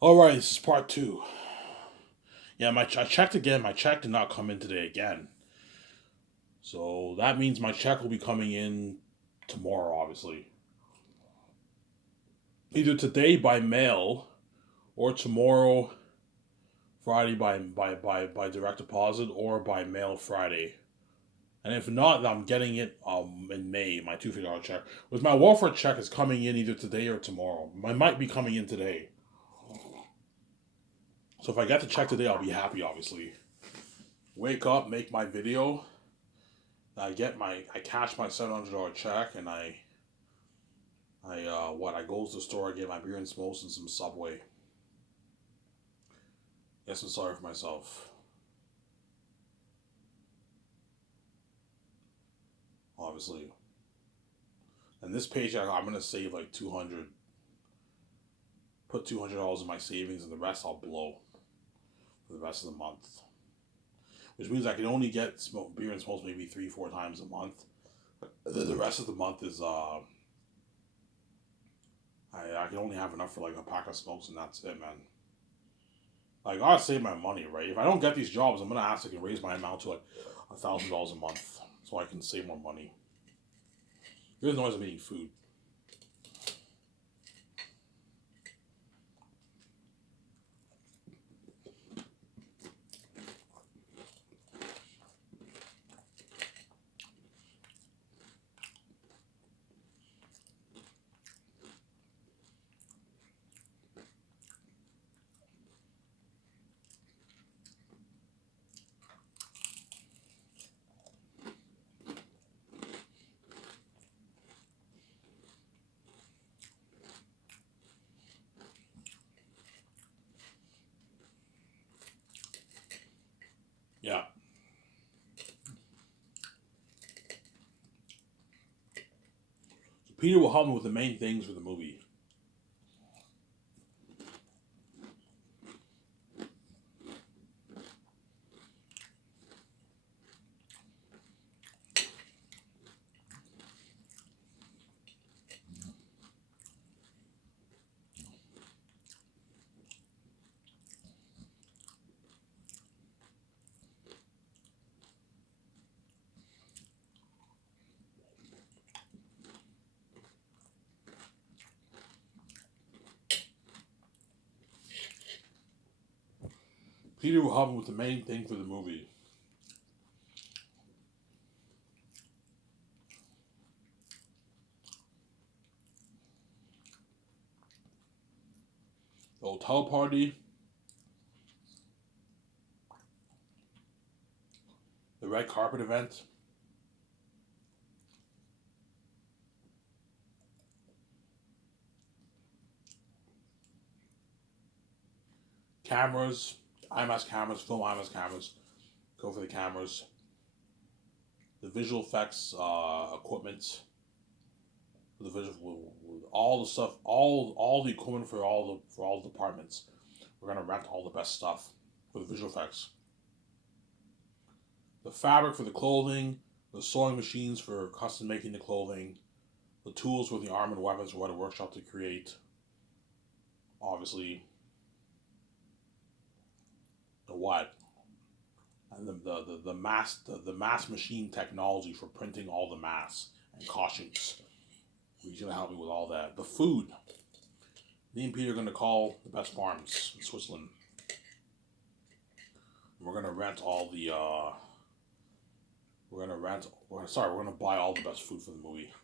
All right, this is part two. Yeah, I checked again. My check did not come in today again. So that means my check will be coming in tomorrow, obviously. Either today by mail or tomorrow, Friday by direct deposit or by mail Friday. And if not, I'm getting it in May, my $250 check. With my welfare check is coming in either today or tomorrow. I might be coming in today. So if I get the check today, I'll be happy, obviously. Wake up, make my video, I cash my $700 check, and I go to the store, I get my beer and smokes and some Subway. Yes, I'm sorry for myself, obviously. And this paycheck, I'm gonna save like 200, put $200 in my savings, and the rest I'll blow for the rest of the month. Which means I can only get beer and smokes maybe 3, 4 times a month. The rest of the month is I can only have enough for like a pack of smokes, and that's it, man. Like, I gotta save my money, right? If I don't get these jobs, I'm gonna ask I can raise my amount to like $1,000 a month so I can save more money. There's noise I'm eating food. Yeah. So Peter will help me with the main things for the movie. Peter will help me with the main thing for the movie. The hotel party, the red carpet event, cameras, IMAX cameras, film IMAX cameras, go for the cameras, the visual effects equipment, the visual, all the stuff, all the equipment for all the departments. We're gonna rent all the best stuff for the visual effects. The fabric for the clothing, the sewing machines for custom making the clothing, the tools for the arm and weapons for what a workshop to create. Obviously, the what and the mass machine technology for printing all the masks and costumes. He's gonna help me with all that. The food. Me and Peter are gonna call the best farms in Switzerland. We're gonna rent all the. We're gonna rent. We're gonna buy all the best food for the movie.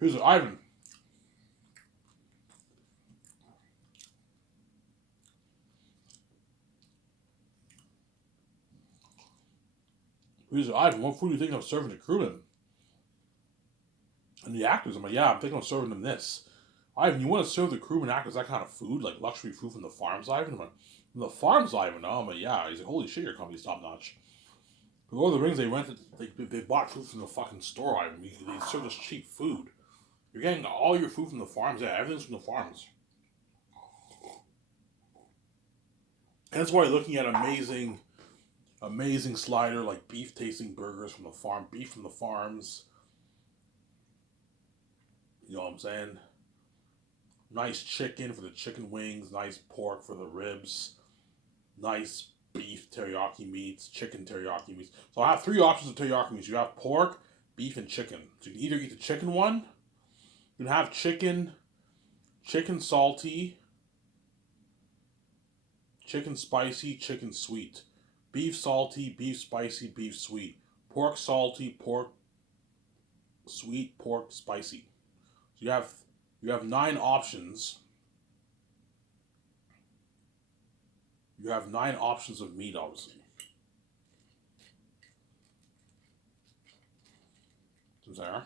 Here's Ivan. Here's Ivan. What food do you think I'm serving the crewmen and the actors? I'm like, yeah, I'm thinking of serving them this. Ivan, you want to serve the crewmen and actors that kind of food, like luxury food from the farms, Ivan? I'm like, from the farms, Ivan. Oh, I'm like, yeah. He's like, holy shit, your company's top notch. For Lord of the Rings, they rented, they bought food from the fucking store, Ivan. They served us cheap food. You're getting all your food from the farms. Yeah, everything's from the farms. And that's why you're looking at amazing slider like beef tasting burgers from the farm, beef from the farms. You know what I'm saying? Nice chicken for the chicken wings, nice pork for the ribs, nice beef teriyaki meats, chicken teriyaki meats. So I have three options of teriyaki meats. You have pork, beef, and chicken. So you can either eat the chicken one, you can have chicken salty, chicken spicy, chicken sweet, beef salty, beef spicy, beef sweet, pork salty, pork sweet, pork spicy. So you have nine options. You have nine options of meat, obviously. There.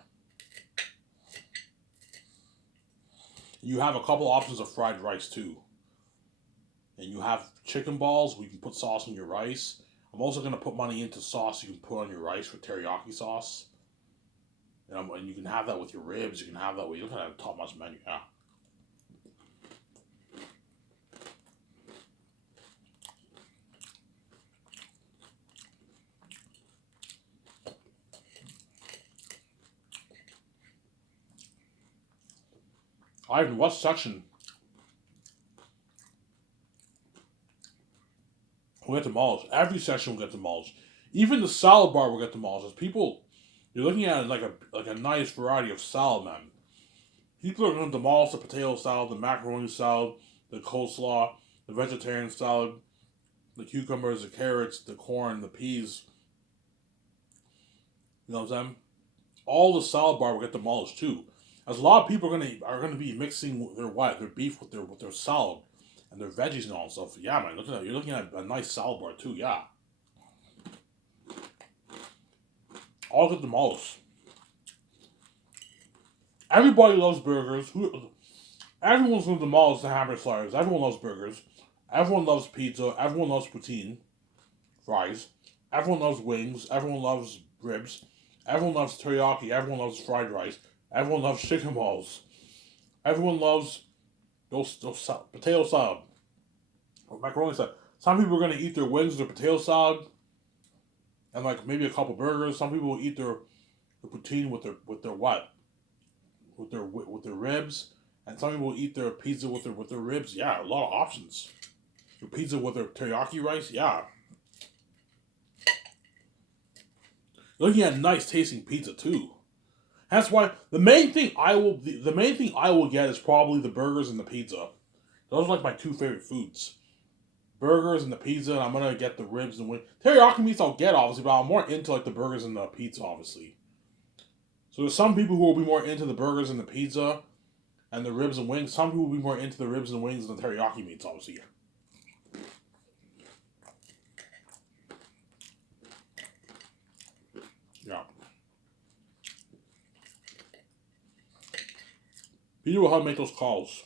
You have a couple options of fried rice too. And you have chicken balls where you can put sauce on your rice. I'm also going to put money into sauce you can put on your rice for teriyaki sauce. And you can have that with your ribs. You can have that with, you're looking at a top notch menu. Yeah. Ivan, what section will get demolished? Every section will get demolished. Even the salad bar will get demolished. As people, you're looking at it like a nice variety of salad, man. People are going to demolish the potato salad, the macaroni salad, the coleslaw, the vegetarian salad, the cucumbers, the carrots, the corn, the peas. You know what I'm saying? All the salad bar will get demolished too. As a lot of people are gonna be mixing their beef with their salad and their veggies and all stuff. Yeah, man, you're looking at a nice salad bar too. Yeah, all get demolished. Everybody loves burgers. Everyone's gonna demolish the hamburger sliders. Everyone loves burgers. Everyone loves pizza. Everyone loves poutine, fries. Everyone loves wings. Everyone loves ribs. Everyone loves teriyaki. Everyone loves fried rice. Everyone loves chicken balls. Everyone loves those potato salad or macaroni salad. Some people are gonna eat their wings with their potato salad and like maybe a couple burgers. Some people will eat their poutine with their what? With their ribs. And some people will eat their pizza with their ribs. Yeah, a lot of options. Your pizza with their teriyaki rice. Yeah, looking at nice tasting pizza too. That's why the main thing I will get is probably the burgers and the pizza. Those are like my two favorite foods. Burgers and the pizza, and I'm gonna get the ribs and wings. Teriyaki meats I'll get obviously, but I'm more into like the burgers and the pizza obviously. So there's some people who will be more into the burgers and the pizza and the ribs and wings. Some people will be more into the ribs and wings and the teriyaki meats obviously. Yeah. People will help make those calls.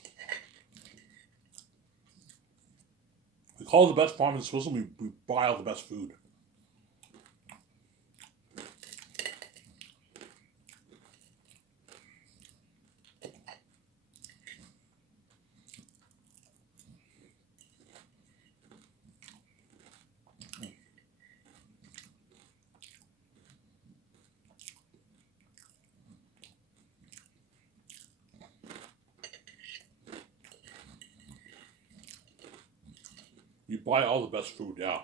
We call the best farm in Switzerland. We buy all the best food. You buy all the best food. Yeah.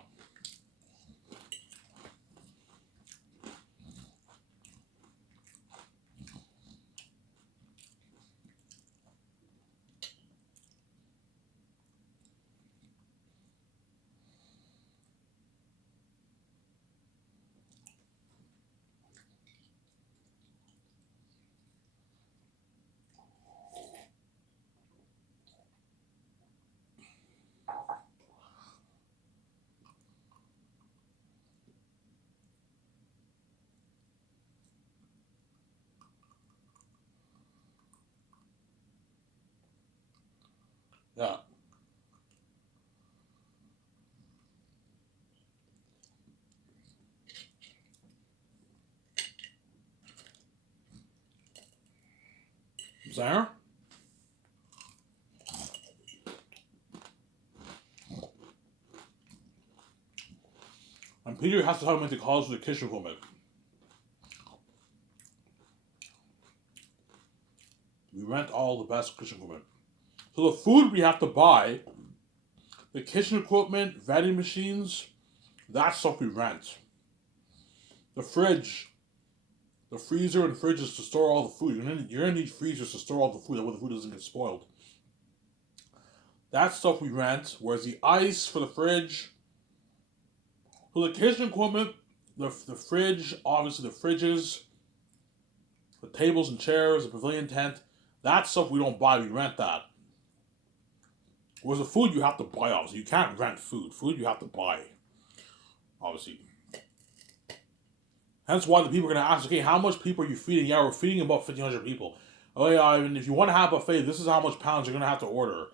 Sarah? And Peter has to help me to calls for the kitchen equipment. We rent all the best kitchen equipment. So the food we have to buy, the kitchen equipment, vending machines, that stuff we rent. The fridge, the freezer and fridges to store all the food. You're gonna need freezers to store all the food, that way the food doesn't get spoiled. That stuff we rent. Whereas the ice for the fridge, so the kitchen equipment, the fridge, obviously the fridges, the tables and chairs, the pavilion tent, that stuff we don't buy, we rent that. Whereas the food you have to buy, obviously. You can't rent food. Food you have to buy, obviously. Hence why the people are going to ask, okay, how much people are you feeding? Yeah, we're feeding about 1,500 people. Oh yeah, I mean, if you want to have a buffet, this is how much pounds you're going to have to order.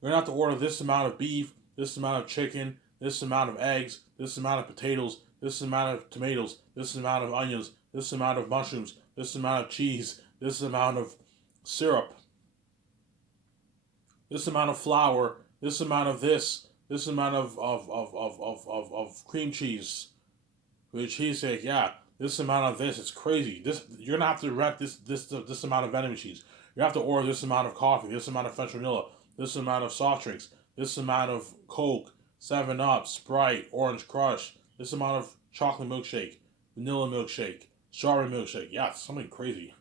You're going to have to order this amount of beef, this amount of chicken, this amount of eggs, this amount of potatoes, this amount of tomatoes, this amount of onions, this amount of mushrooms, this amount of cheese, this amount of syrup, this amount of flour, this amount of this amount of cream cheese, with cheesesteak, yeah, this amount of this. It's crazy. This you're gonna have to rent this amount of vending machines. You have to order this amount of coffee, this amount of French vanilla, this amount of soft drinks, this amount of Coke, 7 Up, Sprite, Orange Crush, this amount of chocolate milkshake, vanilla milkshake, strawberry milkshake. Yeah, it's something crazy.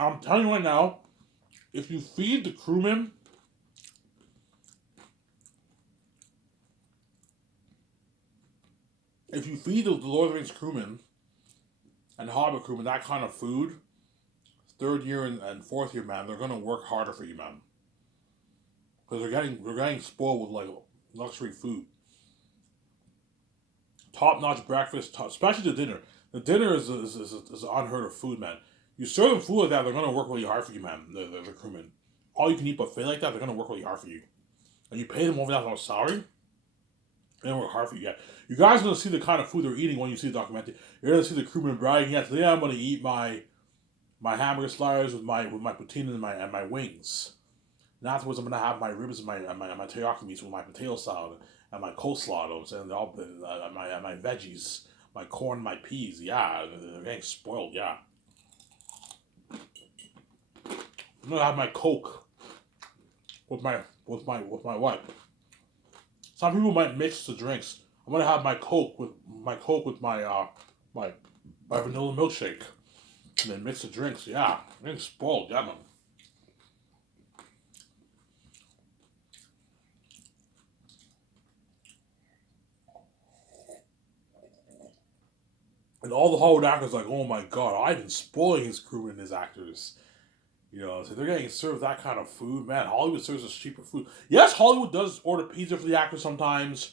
I'm telling you right now, if you feed the crewmen, if you feed the Lord of the Rings crewmen and Hobbit crewmen that kind of food, third year and fourth year, man, they're gonna work harder for you, man, because they're getting spoiled with like luxury food, top notch breakfast, especially the dinner. The dinner is unheard of food, man. You serve them food like that, they're gonna work really hard for you, man. The crewmen, all you can eat buffet like that, they're gonna work really hard for you, and you pay them over that on salary. They don't work hard for you yet. You guys are gonna see the kind of food they're eating when you see the documentary. You're gonna see the crewmen bragging, yeah, today I'm gonna eat my hamburger sliders with my poutine and my wings. And afterwards, I'm gonna have my ribs and my teriyaki meats with my potato salad and my coleslaw, and all my veggies, my corn, my peas. Yeah, they're getting spoiled. Yeah, I'm gonna have my Coke with my wife. Some people might mix the drinks. I'm gonna have my Coke with my my vanilla milkshake, and then mix the drinks. Yeah, I'm getting spoiled. Yeah, man. And all the Hollywood actors like, oh my god, I've been spoiling his crew and his actors. So they're getting served that kind of food. Man, Hollywood serves us cheaper food. Yes, Hollywood does order pizza for the actors sometimes.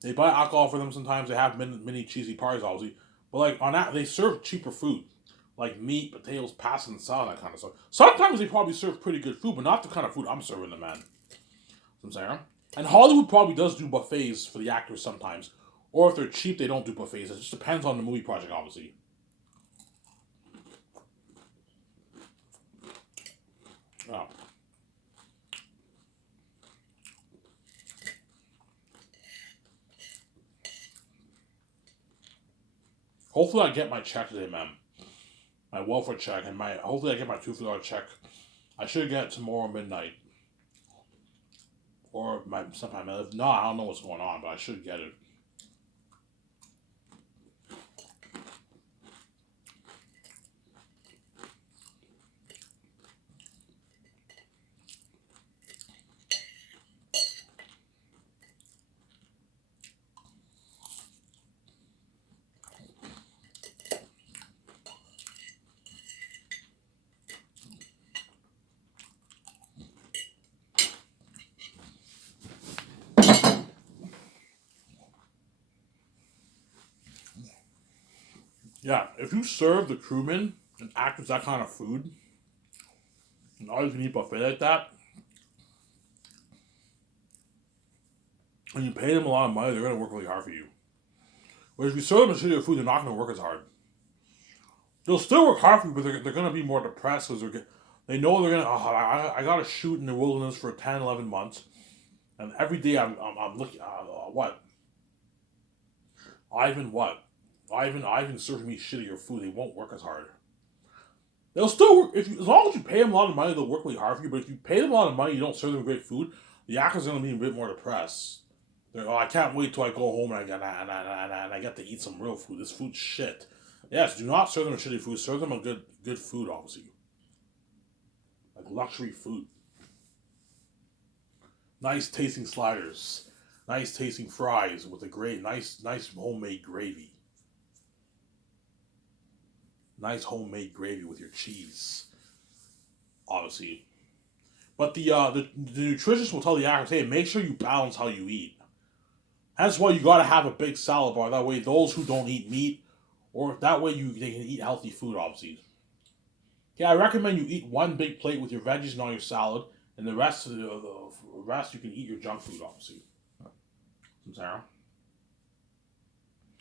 They buy alcohol for them sometimes. They have mini cheesy parties, obviously. But like on that, they serve cheaper food. Like meat, potatoes, pasta, and salad, that kind of stuff. Sometimes they probably serve pretty good food, but not the kind of food I'm serving them, man. You know what I'm saying? And Hollywood probably does do buffets for the actors sometimes. Or if they're cheap, they don't do buffets. It just depends on the movie project, obviously. Oh. Hopefully, I get my check today, man. My welfare check and my hopefully I get my $2 check. I should get it tomorrow midnight or my sometime. If not, I don't know what's going on, but I should get it. Yeah, if you serve the crewmen and actors that kind of food, And all you can eat buffet like that, and you pay them a lot of money, they're going to work really hard for you. Whereas if you serve them shittier food, they're not going to work as hard. They'll still work hard for you, but they're going to be more depressed because they know they're going to, I got to shoot in the wilderness for 10, 11 months. And every day I'm looking, what? Ivan serving me shittier food. They won't work as hard. They'll still work, as long as you pay them a lot of money, they'll work really hard for you. But if you pay them a lot of money, you don't serve them great food, the actor's going to be a bit more depressed. I can't wait till I go home and I get to eat some real food. This food's shit. Yes, do not serve them shitty food. Serve them a good food, obviously. Like luxury food. Nice tasting sliders. Nice tasting fries with a great, nice homemade gravy. Nice homemade gravy with your cheese. Obviously. But the nutritionist will tell the actors, hey, make sure you balance how you eat. That's why you gotta have a big salad bar. That way those who don't eat meat, or that way they can eat healthy food, obviously. Yeah, I recommend you eat one big plate with your veggies and all your salad, and the rest you can eat your junk food, obviously. Sarah.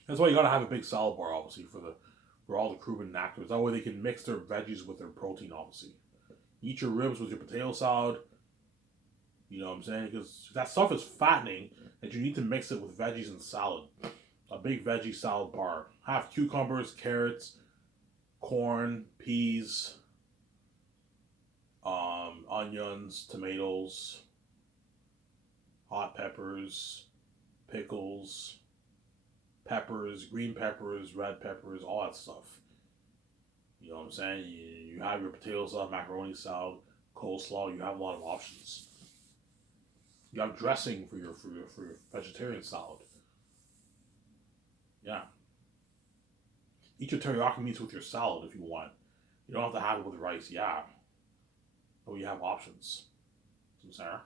That's why you gotta have a big salad bar, obviously, for all the crewmen and actors. That way they can mix their veggies with their protein, obviously. Eat your ribs with your potato salad. You know what I'm saying? Because that stuff is fattening, and you need to mix it with veggies and salad. A big veggie salad bar. Have cucumbers, carrots, corn, peas, onions, tomatoes, hot peppers, pickles, peppers, green peppers, red peppers, all that stuff. You know what I'm saying? You have your potato salad, macaroni salad, coleslaw. You have a lot of options. You have dressing for your vegetarian salad. Yeah. Eat your teriyaki meats with your salad if you want. You don't have to have it with rice. Yeah. But you have options. Sarah.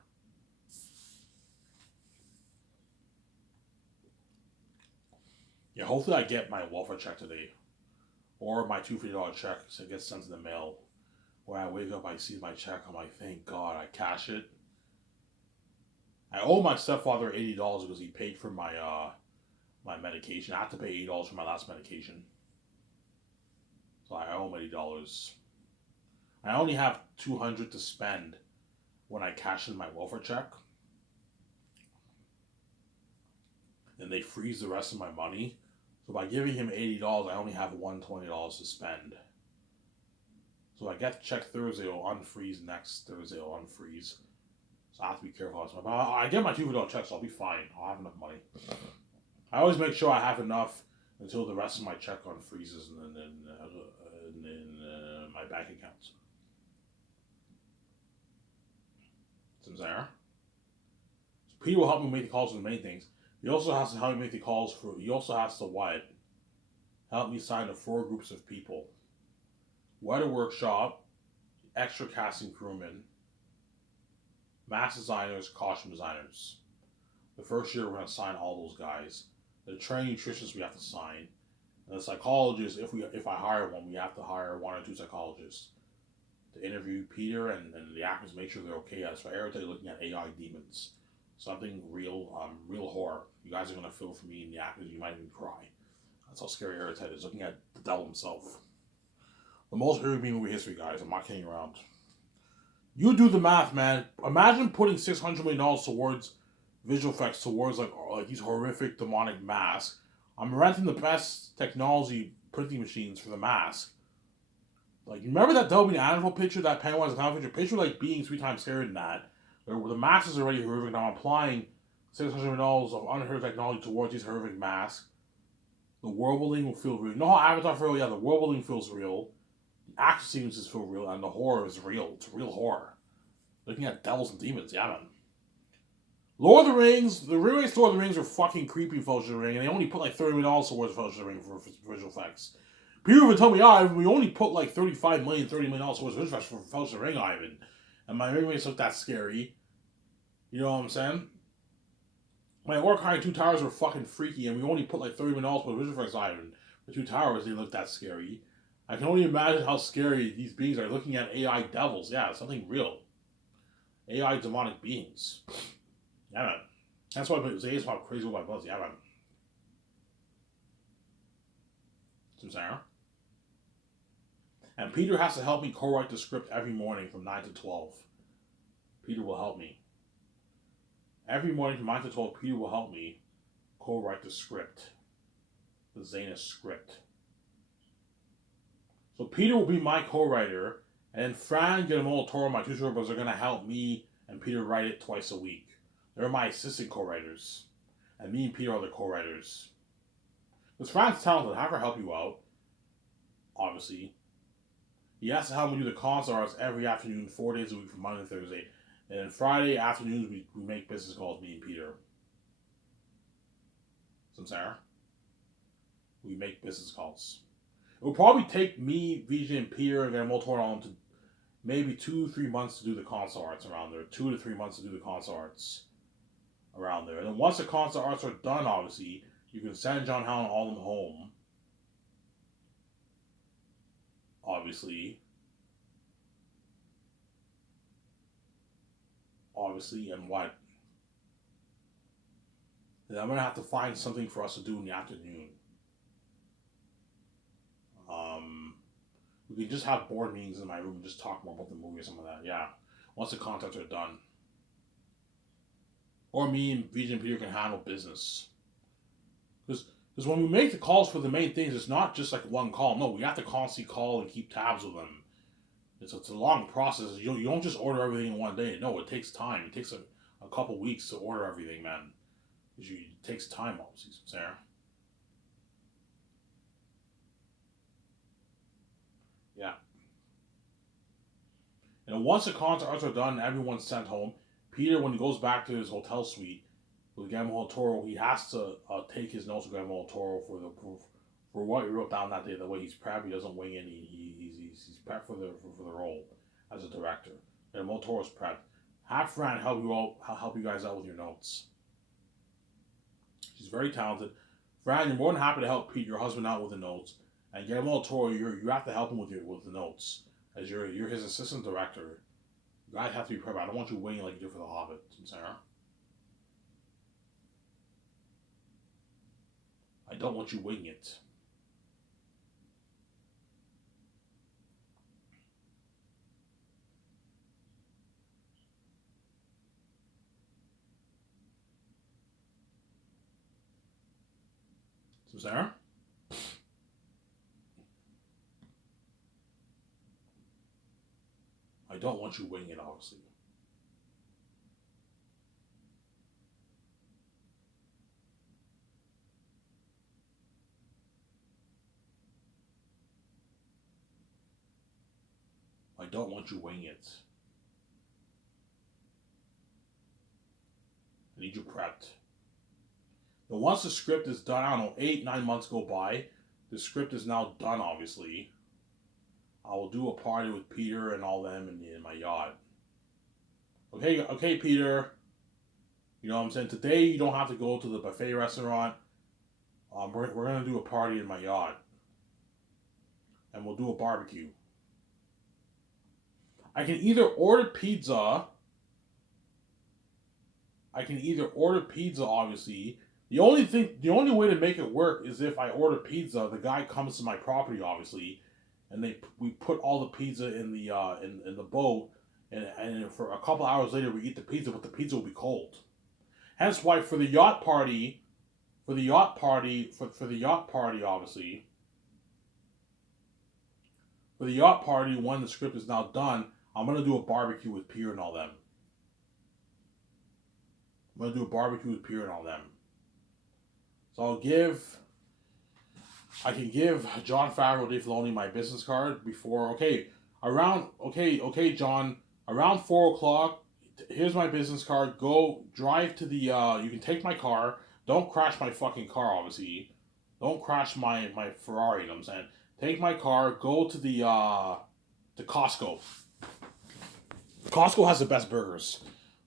Yeah, hopefully I get my welfare check today. Or my $250 check gets sent in the mail. When I wake up, I see my check. I'm like, thank God, I cash it. I owe my stepfather $80 because he paid for my my medication. I had to pay $80 for my last medication. So I owe him $80. I only have $200 to spend when I cash in my welfare check. And they freeze the rest of my money. So by giving him $80, I only have $120 to spend. So I get the check Thursday, it'll unfreeze next Thursday, it'll unfreeze. So I have to be careful. But I get my $200 check, so I'll be fine. I'll have enough money. I always make sure I have enough until the rest of my check unfreezes and then my bank accounts. Some there. So Peter will help me make the calls for the main things. He also has to help me make the calls for. He also has to what? Help me sign the 4 groups of people. Weather workshop, extra casting crewmen, mask designers, costume designers. The first year we're gonna sign all those guys. The trained nutritionists we have to sign. And the psychologists, if I hire one, we have to hire 1 or 2 psychologists to interview Peter and the actors, make sure they're okay. As for Eric, looking at AI demons. Something real horror. You guys are gonna feel for me and the actors. You might even cry. That's how scary Airtight is. Looking at the devil himself. The most horrific movie history, guys. I'm not kidding around. You do the math, man. Imagine putting $600 million towards visual effects, towards like these horrific demonic masks. I'm renting the best technology printing machines for the mask. Like, you remember that Dolby Animal picture, that Pennywise Clown picture? Picture like being 3 times scarier than that. The mask is already horrific. Now I'm applying $600 million of unheard technology towards these horrific masks. The world building will feel real. You know how Avatar feels? Yeah, the world building feels real. The action sequences feel real, and the horror is real. It's real horror. Looking at devils and demons, yeah, man. Lord of the Rings, the remakes Lord of the Rings are fucking creepy, Fellowship of the Ring, and they only put like $30 million towards Fellowship of the Ring for visual effects. People even tell me, we only put like $30 million towards visual effects for Fellowship of the Ring, Ivan. And my remakes look that scary. You know what I'm saying? My Orkai 2 Towers were fucking freaky, and we only put like $30 million for visual effects, Ivan. The 2 Towers, they look that scary. I can only imagine how scary these beings are looking at AI devils. Yeah, something real. AI demonic beings. Yeah, man. That's why Zay's how crazy with my buzz. Yeah, man. Some Sarah. And Peter has to help me co-write the script every morning from 9 to 12. Peter will help me. Every morning from 9 to 12, Peter will help me co-write the script. The Zanus script. So Peter will be my co-writer, and Fran and Guillermo Toro, my two short brothers, are going to help me and Peter write it twice a week. They're my assistant co-writers. And me and Peter are the co-writers. Because Fran's talented. Have her help you out. Obviously. He has to help me do the concerts every afternoon, 4 days a week from Monday to Thursday. And then Friday afternoons, we make business calls, me and Peter. Some Sarah? We make business calls. It will probably take me, Vijay, and Peter, and Guillermo Toro to maybe 2-3 months to do the concerts around there. 2 to 3 months to do the concerts around there. And then once the concerts are done, obviously, you can send John Howell and all them home. Obviously, and what? Then I'm gonna have to find something for us to do in the afternoon. We can just have board meetings in my room and just talk more about the movie or something like that. Yeah, once the contracts are done, or me and Vijay and Peter can handle business. Because when we make the calls for the main things, it's not just like one call. No, we have to constantly call and keep tabs with them. It's a long process. You don't just order everything in one day. No, it takes time. It takes a couple weeks to order everything, man. It takes time, obviously, Sarah. Yeah. And once the concerts are done, everyone's sent home. Peter, when he goes back to his hotel suite with Guillermo del Toro, he has to take his notes with Guillermo del Toro for what he wrote down that day. The way he's prepped, he doesn't wing in. He's prepped for the role as a director. Guillermo del Toro's prepped. Have Fran help you guys out with your notes. She's very talented. Fran, you're more than happy to help Pete, your husband, out with the notes. And Guillermo del Toro, you have to help him with the notes, as you're his assistant director. You guys have to be prepared. I don't want you winging like you did for The Hobbit, Sarah. I don't want you winging it. Sarah? I don't want you winging it, obviously. I don't want you winging it. I need you prepped. But once the script is done, I don't know, 8-9 months go by. The script is now done, obviously. I will do a party with Peter and all them in my yacht. Okay, Peter. You know what I'm saying? Today you don't have to go to the buffet restaurant. We're gonna do a party in my yacht, and we'll do a barbecue. I can either order pizza. Obviously. The only way to make it work is if I order pizza. The guy comes to my property, obviously, and we put all the pizza in the in the boat, and for a couple hours later we eat the pizza, but the pizza will be cold. Hence why for the yacht party, obviously, for the yacht party when the script is now done, I'm gonna do a barbecue with Peter and all them. So I can give John Favreau, Dave Filoni my business card before. Okay, John, around 4 o'clock. Here's my business card. Go drive to the. You can take my car. Don't crash my fucking car, obviously. Don't crash my Ferrari. You know what I'm saying? Take my car. Go to the to Costco. Costco has the best burgers.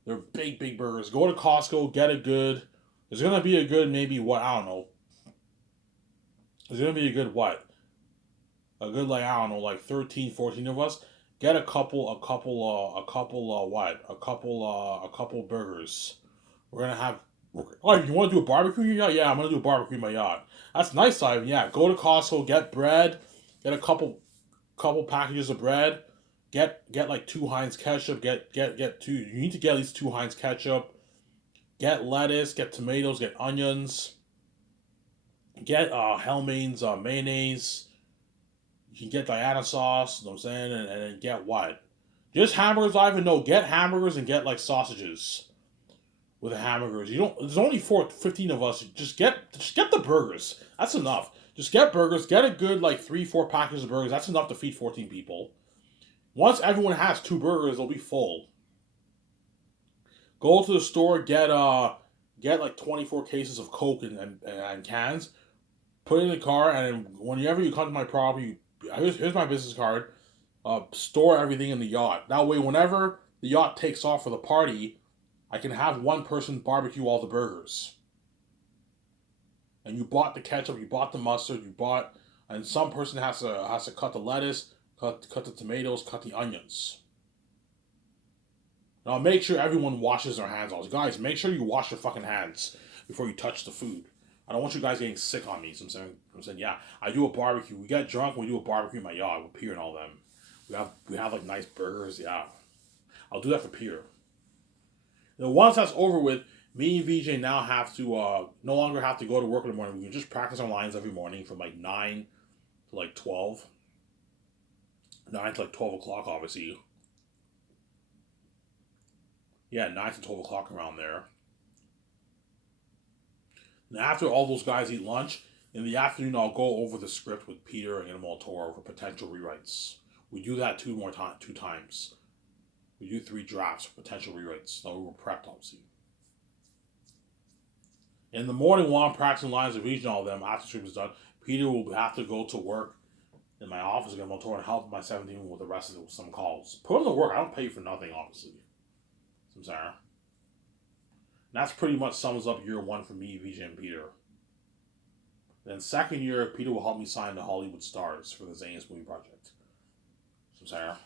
They're big burgers. Go to Costco. Get a good. There's gonna be a good maybe what I don't know. There's gonna be a good what? a good like I don't know, like 13, 14 of us. Get a couple burgers. We're gonna have. Oh, you want to do a barbecue in your yacht? Yeah, I'm gonna do a barbecue in my yacht. That's nice, Ivan. Yeah, go to Costco, get bread, get a couple packages of bread, get like two Heinz ketchup. Get two. You need to get at least two Heinz ketchup. Get lettuce, get tomatoes, get onions, get Hellmann's mayonnaise. You can get Diana sauce. You know what I'm saying, and then get what? Just hamburgers, Ivan. No, get hamburgers and get like sausages with the hamburgers. You don't. There's only 15 of us. Just get the burgers. That's enough. Just get burgers. Get a good like 3, 4 packages of burgers. That's enough to feed 14 people. Once everyone has 2 burgers, they'll be full. Go to the store. Get like 24 cases of Coke and cans. Put it in the car, and whenever you come to my property, here's my business card. Store everything in the yacht. That way, whenever the yacht takes off for the party, I can have one person barbecue all the burgers. And you bought the ketchup, you bought the mustard, and some person has to cut the lettuce, cut the tomatoes, cut the onions. Now make sure everyone washes their hands. Also, guys, make sure you wash your fucking hands before you touch the food. I don't want you guys getting sick on me. So I'm saying, yeah, I do a barbecue. We get drunk. We do a barbecue in my yard with Pierre and all them. We have like nice burgers. Yeah, I'll do that for Pierre. Now, once that's over with, me and VJ now have to no longer have to go to work in the morning. We can just practice our lines every morning from like 9 to like 12. 9 to like 12 o'clock, obviously. Yeah, 9 to 12 o'clock around there. And after all those guys eat lunch, in the afternoon I'll go over the script with Peter and Animal Toro for potential rewrites. We do that two times. We do 3 drafts for potential rewrites. So we were prepped, obviously. In the morning while I'm practicing lines of each and all of them, after the stream is done, Peter will have to go to work in my office again, Animal Toro, and help my 17 with the rest of some calls. Put in the work. I don't pay you for nothing, obviously. I'm sorry. That's pretty much sums up year 1 for me, VJ, and Peter. Then second year, Peter will help me sign the Hollywood stars for the Zane's movie project. So Sarah,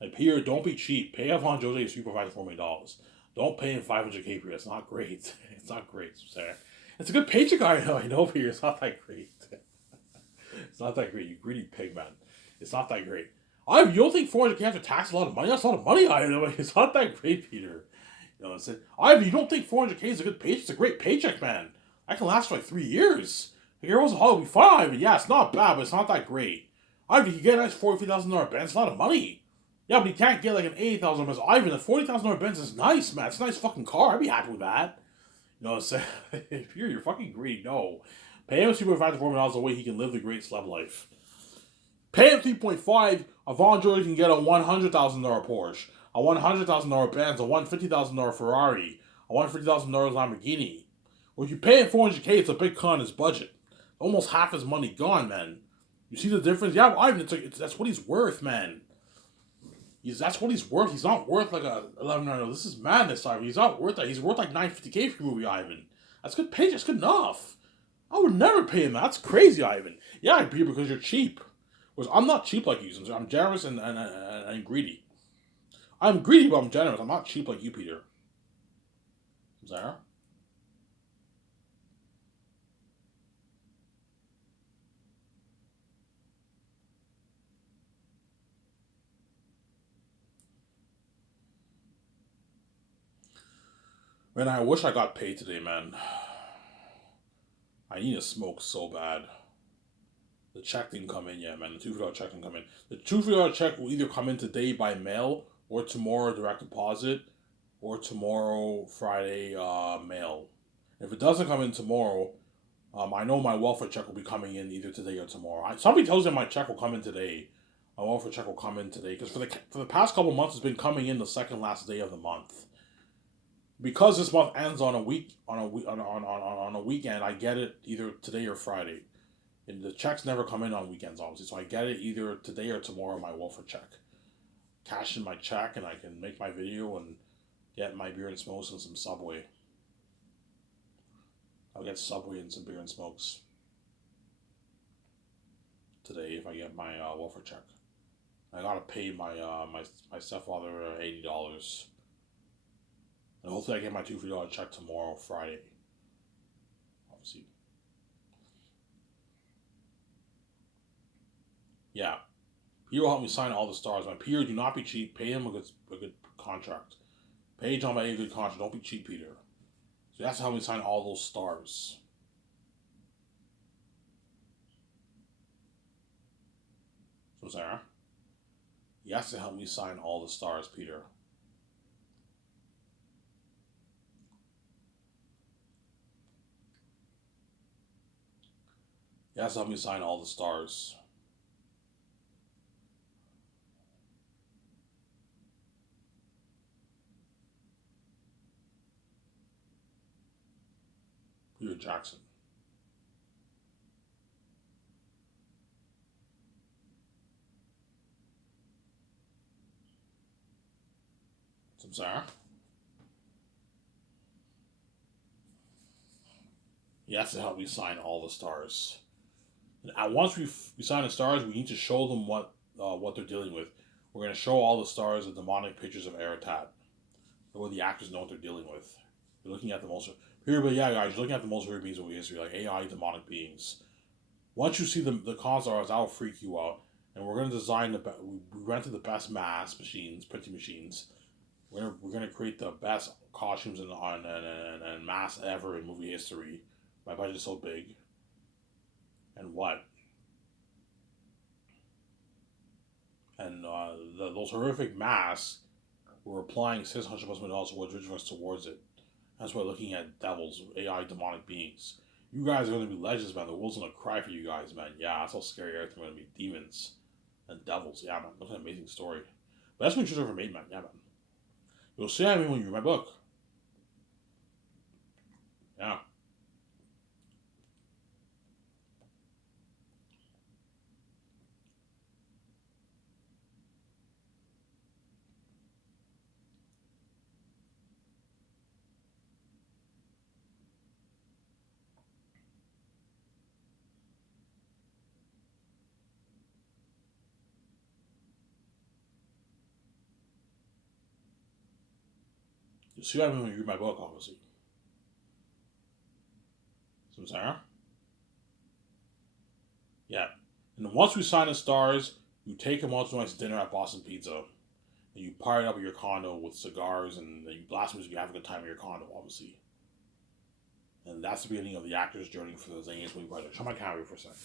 like Peter, don't be cheap. Pay Avon Jose to supervise $4 million. Don't pay him $500K per year. It's not great. It's not great, so Sarah. It's a good paycheck, I know, Peter. It's not that great. It's not that great, you greedy pig, man. It's not that great. You don't think 400K after tax is a lot of money? That's a lot of money, I know. It's not that great, Peter. You know, you don't think 400K is a good paycheck? It's a great paycheck, man. I can last for like 3 years. Like, it was a Hollywood fun, Ivan. Yeah, it's not bad, but it's not that great. Ivan, you get a nice $40,000 Benz. It's a lot of money. Yeah, but you can't get like an $80,000 Benz. Ivan, a $40,000 Benz is nice, man. It's a nice fucking car. I'd be happy with that. You know what I'm saying? If you're fucking greedy, no. Pay him $3.5 to $4 million the way he can live the great celeb life. Pay him 3.5. Avon Jordan can get a $100,000 Porsche, a $100,000 Benz, a $150,000 Ferrari, a $150,000 Lamborghini. Well, if you pay him 400K, it's a big cut on his budget. Almost half his money gone, man. You see the difference? Yeah, Ivan, that's what he's worth, man. That's what he's worth. He's not worth like a 11. No, this is madness, Ivan. He's not worth that. He's worth like 950K for your movie, Ivan. That's good pay. That's good enough. I would never pay him that. That's crazy, Ivan. Yeah, I pay because you're cheap. Whereas I'm not cheap like you. I'm generous and greedy. I'm greedy, but I'm generous. I'm not cheap like you, Peter. Zara? Man, I wish I got paid today, man. I need to smoke so bad. The check didn't come in yet, man. The $2 check didn't come in. The $2 check will either come in today by mail, or tomorrow direct deposit, or tomorrow Friday mail. If it doesn't come in tomorrow, I know my welfare check will be coming in either today or tomorrow. Somebody tells me my check will come in today. My welfare check will come in today because for the past couple months it's been coming in the second last day of the month. Because this month ends on a weekend, I get it either today or Friday. And the checks never come in on weekends, obviously, so I get it either today or tomorrow. My welfare check, cash in my check, and I can make my video and get my beer and smokes and some Subway. I'll get Subway and some beer and smokes today if I get my welfare check. I gotta pay my stepfather $80, and hopefully I get my $2 check tomorrow, Friday. Obviously, yeah. Peter will help me sign all the stars. My Peter, do not be cheap. Pay him a good contract. Pay John Boyega a good contract. Don't be cheap, Peter. So he has to help me sign all those stars. So Sarah, he has to help me sign all the stars, Peter. He has to help me sign all the stars. Peter Jackson. Sarah. He has to help me sign all the stars. And once we sign the stars, we need to show them what they're dealing with. We're going to show all the stars the demonic pictures of Aratat, where the actors know what they're dealing with. You're looking at the most here, but yeah, guys, you're looking at the most horrific beings of history, like AI demonic beings. Once you see the consoles, that'll freak you out. And we're going to design we rented the best mass machines, printing machines. We're gonna create the best costumes and masks ever in movie history. My budget is so big. And what? And those horrific masks, we're applying $600+ million towards it. That's why we're looking at devils, AI demonic beings. You guys are gonna be legends, man. The world's gonna cry for you guys, man. Yeah, that's how scary everything's gonna be. Demons and devils. Yeah, man. That's an amazing story. But that's what you ever made, man. Yeah, man. You'll see I mean when you read my book. Yeah. You'll see what I mean when you read my book, obviously. So, Sarah? Yeah. And once we sign the stars, you take them out to a nice dinner at Boston Pizza. And you party up at your condo with cigars and you blast music. You have a good time in your condo, obviously. And that's the beginning of the actor's journey for the Zanies Movie Project. Show my camera for a second.